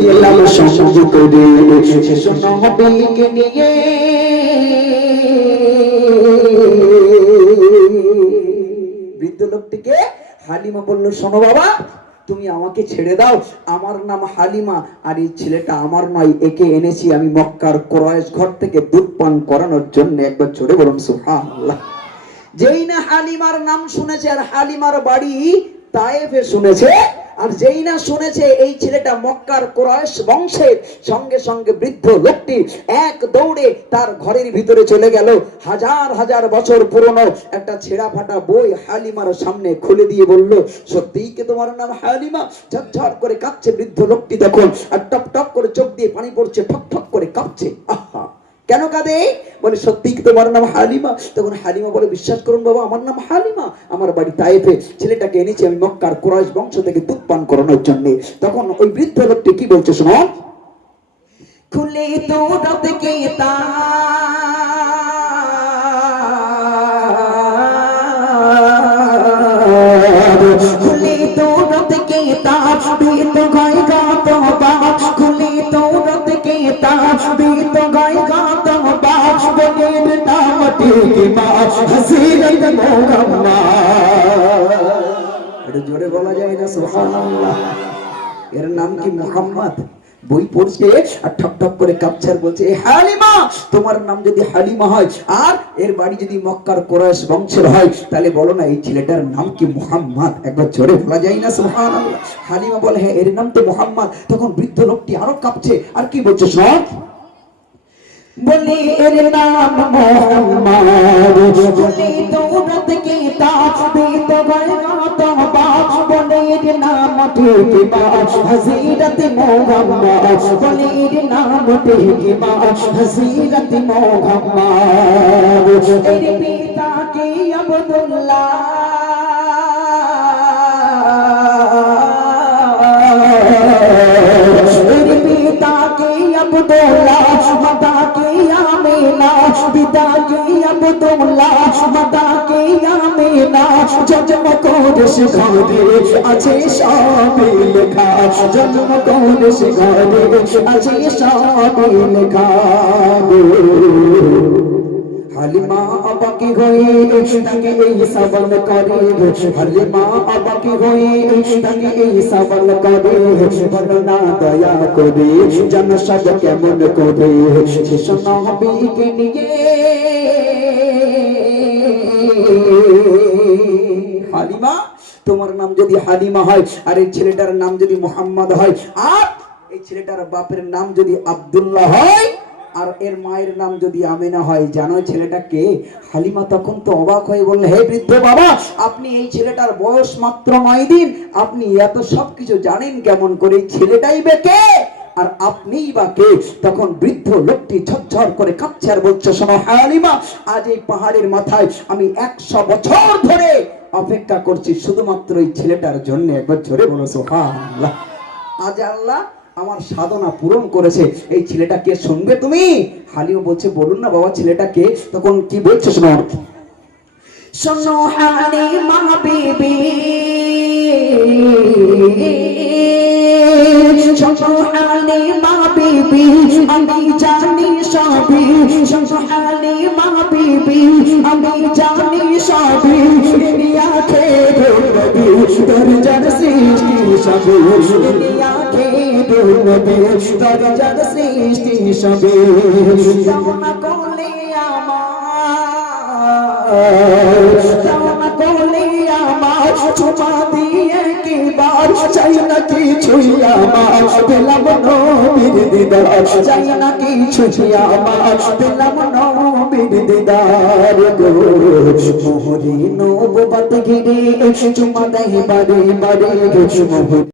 এলাম সঙ্গে করে শোনো নবীকে নিয়ে বৃদ্ধ লোকটিকে হালিমা বলল, শোনো বাবা, তুমি আমাকে ছেড়ে দাও, আমার নাম হালিমা, আর এই ছেলেটা আমার নয়, একে এনেছি আমি মক্কার কুরাইশ ঘর থেকে দুধ পান করানোর জন্য। একবার জোরে বলুন সুবহানাল্লাহ। যেই না হালিমার নাম শুনেছে, আর হালিমার বাড়ি তায়েফে শুনেছে, আর যেই না শুনেছে এই ছেলেটা মক্কার কুরাইশ বংশের, সঙ্গে সঙ্গে বৃদ্ধ লোকটি এক দৌড়ে তার ঘরের ভিতরে চলে গেল। হাজার হাজার বছর পুরনো একটা ছেঁড়া ফাটা বই হালিমার সামনে খুলে দিয়ে বলল, সত্যিই কি তোমার নাম হালিমা? ঝরঝর করে কাঁপছে বৃদ্ধ লোকটি তখন, আর টপ টপ করে চোখ দিয়ে পানি পড়ছে, ঠক ঠক করে কাঁপছে। আহা, কেন কাঁদে? বলে, সত্যি কি তোমার নাম হালিমা? তখন হালিমা বলে, বিশ্বাস করুন বাবা, আমার নাম হালিমা, আমার বাড়ি তায়েফে, ছেলেটাকে এনেছি আমি মক্কার কুরাইশ বংশ থেকে দুধ পান করানোর জন্য। তখন ওই বৃদ্ধ লোকটি কি বলছে শোনো, খুলে তো রাত কে খুলে তো রাত কে তাজ বিত গায়গা তো বাপ, খুলে তো রাত কে তাজ বিত গায়গা তো বাপ, বনের নাম টিকে মা হসিরত মোহাম্মদ। এটা জোরে বলা যায় না সুবহানাল্লাহ? এর নাম কি মুহাম্মদ? বই পড়ছে আর ঠক ঠক করে কাঁপছে আর বলছে, হালিমা, তোমার নাম যদি হালিমা হয় আর এর বাড়ি যদি মক্কার কুরাইশ বংশের হয়, তাহলে বলো না এই ছেলেটার নাম কি মুহাম্মদ? একবার জোরে বলা যায় না সুবহানাল্লাহ? হালিমা বলে, হ্যাঁ এর নাম তো মুহাম্মদ। তখন বৃদ্ধ লোকটি আরো কাঁপছে আর কি বলছে শোন, বলে এর নাম মুহাম্মদ, বলে দৌলত কি তাজ বিত গায়গা তো বাপ, বলে এর নাম ঠিক মা হযরত মুহাম্মদ, বলে এর নাম ঠিক মা হযরত মুহাম্মদ। এর পিতা কি আব্দুল্লাহ, এর পিতা কি আব্দুল্লাহ, মাতা কি আমিনা, পিতা কি আব্দুল্লাহ, মাতা কি আমিনা, জন্ম করেছে ঘরে আছে সব লেখা, জন্ম করেছে ঘরে আছে সব লেখা। হালিমা আবাকি হয়ে তাকে এই সবল করে, হালিমা আবাকি হয়ে তাকে এই সবল করে, বলো না দয়া করে জনসদ কেমন করে শিশু নবীকে নিয়ে। হালিমা, তোমার নাম যদি হালিমা হয় আর এই ছেলেটার নাম যদি মুহাম্মদ হয়, আর এই ছেলেটার বাপের নাম যদি আব্দুল্লাহ হয়, আর এর মায়ের নাম যদি আমিনা হয়, জানো ছেলেটা কে? হালিমা তখন তো অবাক হয়ে বললে, হে বৃদ্ধ বাবা, আপনি এই ছেলেটার বয়স মাত্র 9 দিন, আপনি এত সবকিছু জানেন কেমন করে? ছেলেটাই বা কে আর আপনিই বা কে? তখন বৃদ্ধ লোকটি ঝরঝর করে কাঁপছে আর বলছে, শোনো হালিমা, আজ এই পাহাড়ের মাথায় আমি 100 বছর ধরে অপেক্ষা করছি শুধুমাত্র এই ছেলেটার জন্য। একবার জোরে বলো সুবহানাল্লাহ। আজ আল্লাহ আমার সাধনা পূরণ করেছে। এই ছেলেটাকে শুনবে তুমি? হালিমা বলছে, বলুন না বাবা ছেলেটাকে। তখন কি বলছে শোনো, শোনো হালিমা বিবি, শোনো হালিমা বিবি, আমি জানি সবই, শোনো হালিমা বিবি, আমি জানি সবই, দুনিয়া কে নবী দরজার সৃষ্টি সবই, দুনিয়া কে নবী দরজার সৃষ্টি সবই। জানা কোলে আমার, জানা কোলে আমার, চুমা দিয়ে কি বার, চাই না কিছু আমার, পেলাম নবীর দিদার, চাই না কিছু আমার, পেলাম নবীর দিদার গো। মোহরি নবুবত ঘিরে চুমা দেয় বারে বারে, মোহরি